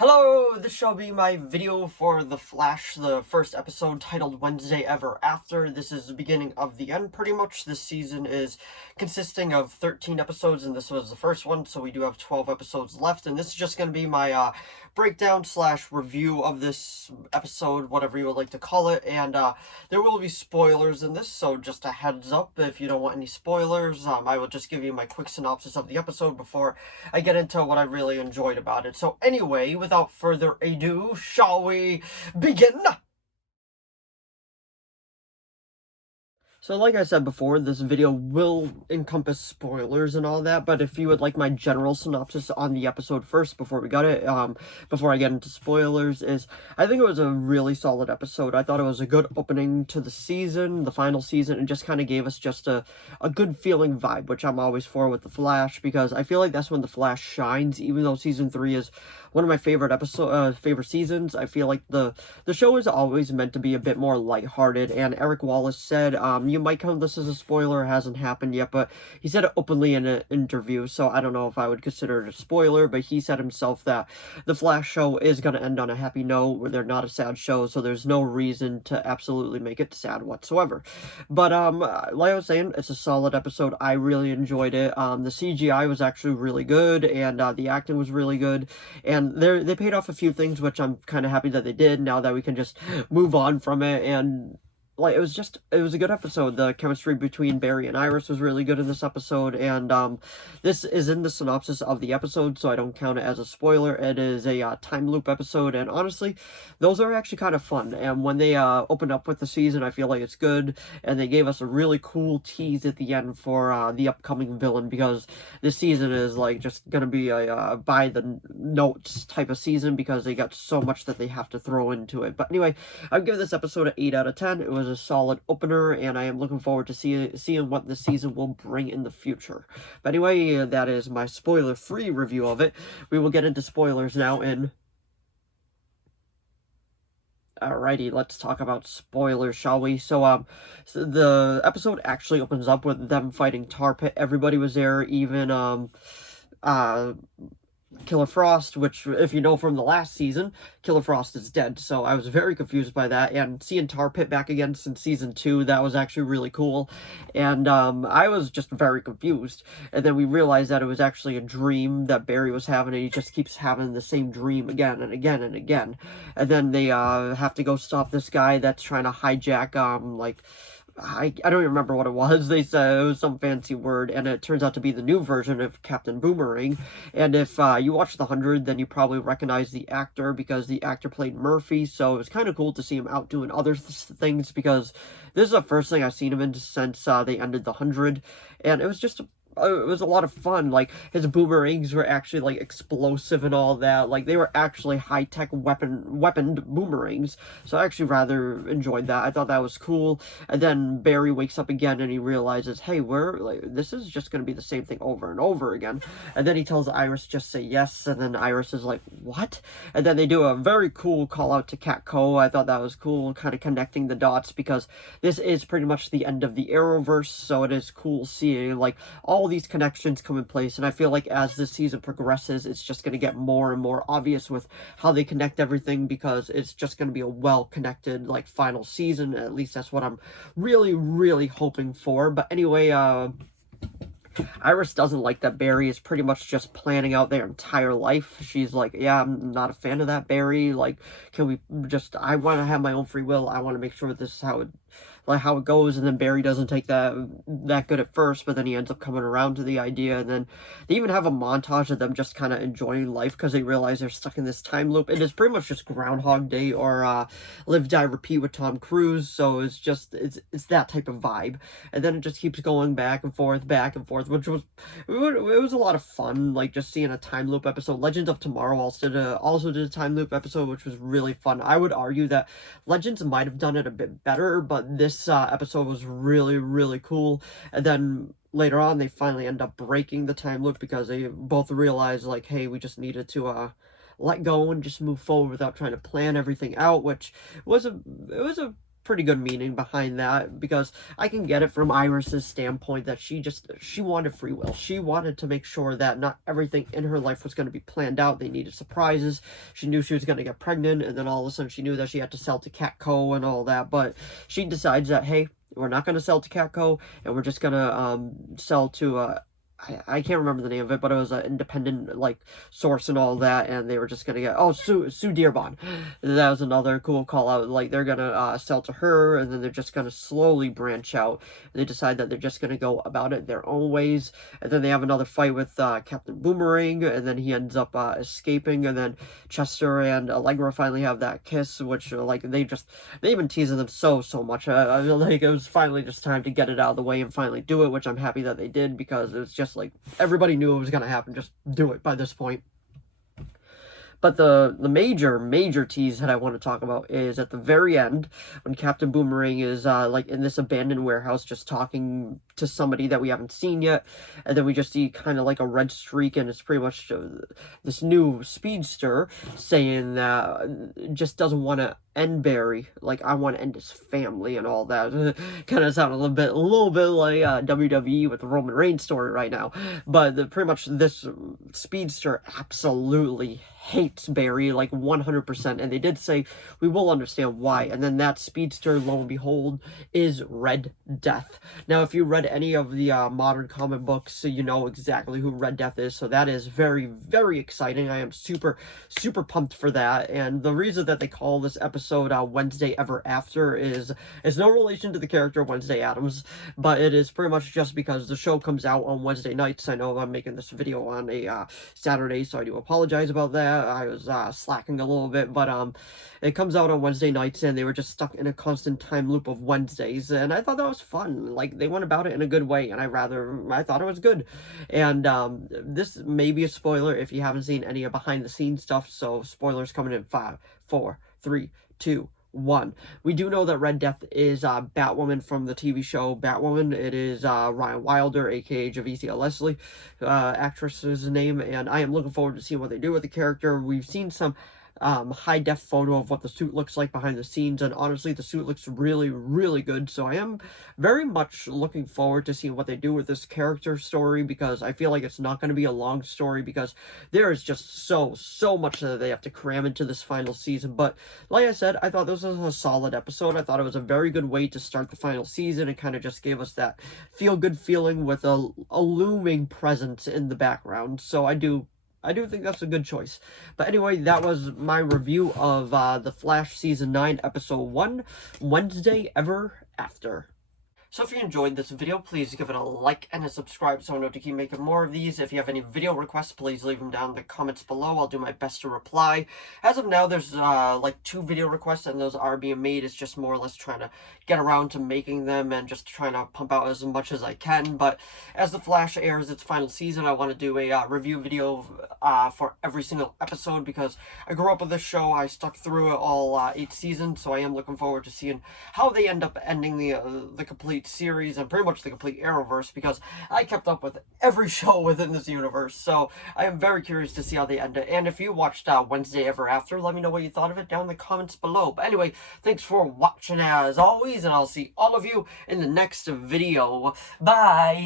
Hello, this shall be my video for The Flash, the first episode titled Wednesday Ever After. This is the beginning of the end, pretty much. This season is consisting of 13 episodes, and this was the first one, so we do have 12 episodes left, and this is just going to be my breakdown slash review of this episode, whatever you would like to call it, and there will be spoilers in this, so just a heads up, if you don't want any spoilers, I will just give you my quick synopsis of the episode before I get into what I really enjoyed about it. So anyway, without further ado, shall we begin? So like I said before, this video will encompass spoilers and all that, but if you would like my general synopsis on the episode first before before I get into spoilers, I think it was a really solid episode. I thought it was a good opening to the season, the final season, and just kind of gave us just a good feeling vibe, which I'm always for with The Flash, because I feel like that's when The Flash shines, even though season 3 is one of my favorite favorite seasons. I feel like the show is always meant to be a bit more lighthearted, and Eric Wallace said, you might count this as a spoiler, it hasn't happened yet, but he said it openly in an interview, so I don't know if I would consider it a spoiler, but he said himself that the Flash show is going to end on a happy note, where they're not a sad show, so there's no reason to absolutely make it sad whatsoever. But, like I was saying, it's a solid episode. I really enjoyed it. The CGI was actually really good, and the acting was really good, and they paid off a few things, which I'm kind of happy that they did, now that we can just move on from it. And like, it was a good episode. The chemistry between Barry and Iris was really good in this episode, and this is in the synopsis of the episode, so I don't count it as a spoiler. It is a time loop episode, and honestly, those are actually kind of fun, and when they open up with the season, I feel like it's good, and they gave us a really cool tease at the end for the upcoming villain, because this season is like just gonna be a by the notes type of season, because they got so much that they have to throw into it. But anyway, I'd give this episode an 8 out of 10. It was a solid opener, and I am looking forward to seeing what this season will bring in the future. But anyway, that is my spoiler-free review of it. We will get into spoilers now in... Alrighty, let's talk about spoilers, shall we? So the episode actually opens up with them fighting Tar Pit. Everybody was there, even, Killer Frost, which, if you know from the last season, Killer Frost is dead, so I was very confused by that, and seeing Tar Pit back again since season 2, that was actually really cool, and I was just very confused, and then we realized that it was actually a dream that Barry was having, and he just keeps having the same dream again and again and again, and then they have to go stop this guy that's trying to hijack, like, I don't even remember what it was. They said it was some fancy word, and it turns out to be the new version of Captain Boomerang. And if you watch The 100, then you probably recognize the actor, because the actor played Murphy, so it was kind of cool to see him out doing other things, because this is the first thing I've seen him in since they ended The 100, and it was just it was a lot of fun. Like, his boomerangs were actually, like, explosive and all that. Like, they were actually high-tech weaponed boomerangs. So I actually rather enjoyed that. I thought that was cool. And then Barry wakes up again and he realizes, hey, this is just going to be the same thing over and over again. And then he tells Iris just say yes, and then Iris is like, what? And then they do a very cool call-out to Catco. I thought that was cool, kind of connecting the dots, because this is pretty much the end of the Arrowverse, so it is cool seeing, like, all these connections come in place, and I feel like as this season progresses, it's just going to get more and more obvious with how they connect everything, because it's just going to be a well-connected, like, final season. At least that's what I'm really, really hoping for. But anyway, Iris doesn't like that Barry is pretty much just planning out their entire life. She's like, yeah, I'm not a fan of that, Barry. Like, can we just, I want to have my own free will. I want to make sure this is how it goes. And then Barry doesn't take that good at first, but then he ends up coming around to the idea. And then they even have a montage of them just kind of enjoying life, because they realize they're stuck in this time loop. It is pretty much just Groundhog Day or Live, Die, Repeat with Tom Cruise. So it's just, it's that type of vibe. And then it just keeps going back and forth, which was, it was a lot of fun, like, just seeing a time loop episode. Legends of Tomorrow also did a time loop episode, which was really fun. I would argue that Legends might have done it a bit better, but this episode was really, really cool. And then later on, they finally end up breaking the time loop, because they both realize, like, hey, we just needed to let go and just move forward without trying to plan everything out, which was a pretty good meaning behind that, because I can get it from Iris's standpoint that she wanted free will. She wanted to make sure that not everything in her life was going to be planned out. They needed surprises. She knew she was going to get pregnant, and then all of a sudden she knew that she had to sell to Catco and all that, but she decides that, hey, we're not going to sell to Catco, and we're just going to sell to I can't remember the name of it, but it was an independent, like, source and all that, and they were just gonna get, oh, Sue Dearborn. That was another cool call out, like, they're gonna sell to her, and then they're just gonna slowly branch out. They decide that they're just gonna go about it their own ways, and then they have another fight with Captain Boomerang, and then he ends up escaping, and then Chester and Allegra finally have that kiss, which, like, they've been teasing them so much. I feel like it was finally just time to get it out of the way and finally do it, which I'm happy that they did, because it was just like, everybody knew it was going to happen. Just do it by this point. But the major tease that I want to talk about is at the very end, when Captain Boomerang is, like, in this abandoned warehouse just talking to somebody that we haven't seen yet, and then we just see kind of like a red streak, and it's pretty much this new speedster saying that just doesn't want to end Barry, like, I want to end his family and all that. Kind of sound a little bit like WWE with the Roman Reigns story right now, but pretty much this speedster absolutely hates Barry, like, 100%, and they did say, we will understand why, and then that speedster, lo and behold, is Red Death. Now, if you read any of the modern comic books, you know exactly who Red Death is, so that is very exciting. I am super pumped for that, and the reason that they call this episode Wednesday Ever After is no relation to the character Wednesday Addams, but it is pretty much just because the show comes out on Wednesday nights. I know I'm making this video on a Saturday, so I do apologize about that. I was slacking a little bit, but it comes out on Wednesday nights, and they were just stuck in a constant time loop of Wednesdays, and I thought that was fun. Like, they went about it in a good way, and I thought it was good. And this may be a spoiler if you haven't seen any of behind the scenes stuff, so spoilers coming in 5, 4, 3, 2, 1. We do know that Red Death is Batwoman from the TV show Batwoman. It is Ryan Wilder, aka Javicia Leslie, actress's name, and I am looking forward to seeing what they do with the character. We've seen some high-def photo of what the suit looks like behind the scenes, and honestly, the suit looks really good, so I am very much looking forward to seeing what they do with this character story, because I feel like it's not going to be a long story, because there is just so much that they have to cram into this final season. But like I said, I thought this was a solid episode. I thought it was a very good way to start the final season. It kind of just gave us that feel-good feeling with a looming presence in the background, so I do think that's a good choice. But anyway, that was my review of The Flash Season 9, Episode 1, Wednesday Ever After. So if you enjoyed this video, please give it a like and a subscribe so I know to keep making more of these. If you have any video requests, please leave them down in the comments below. I'll do my best to reply. As of now, there's like 2 video requests, and those are being made. It's just more or less trying to get around to making them and just trying to pump out as much as I can. But as The Flash airs its final season, I want to do a review video for every single episode, because I grew up with this show. I stuck through it all 8 seasons, so I am looking forward to seeing how they end up ending the complete series and pretty much the complete Arrowverse, because I kept up with every show within this universe, so I am very curious to see how they end it. And if you watched Wednesday Ever After, let me know what you thought of it down in the comments below. But anyway, thanks for watching as always, and I'll see all of you in the next video. Bye!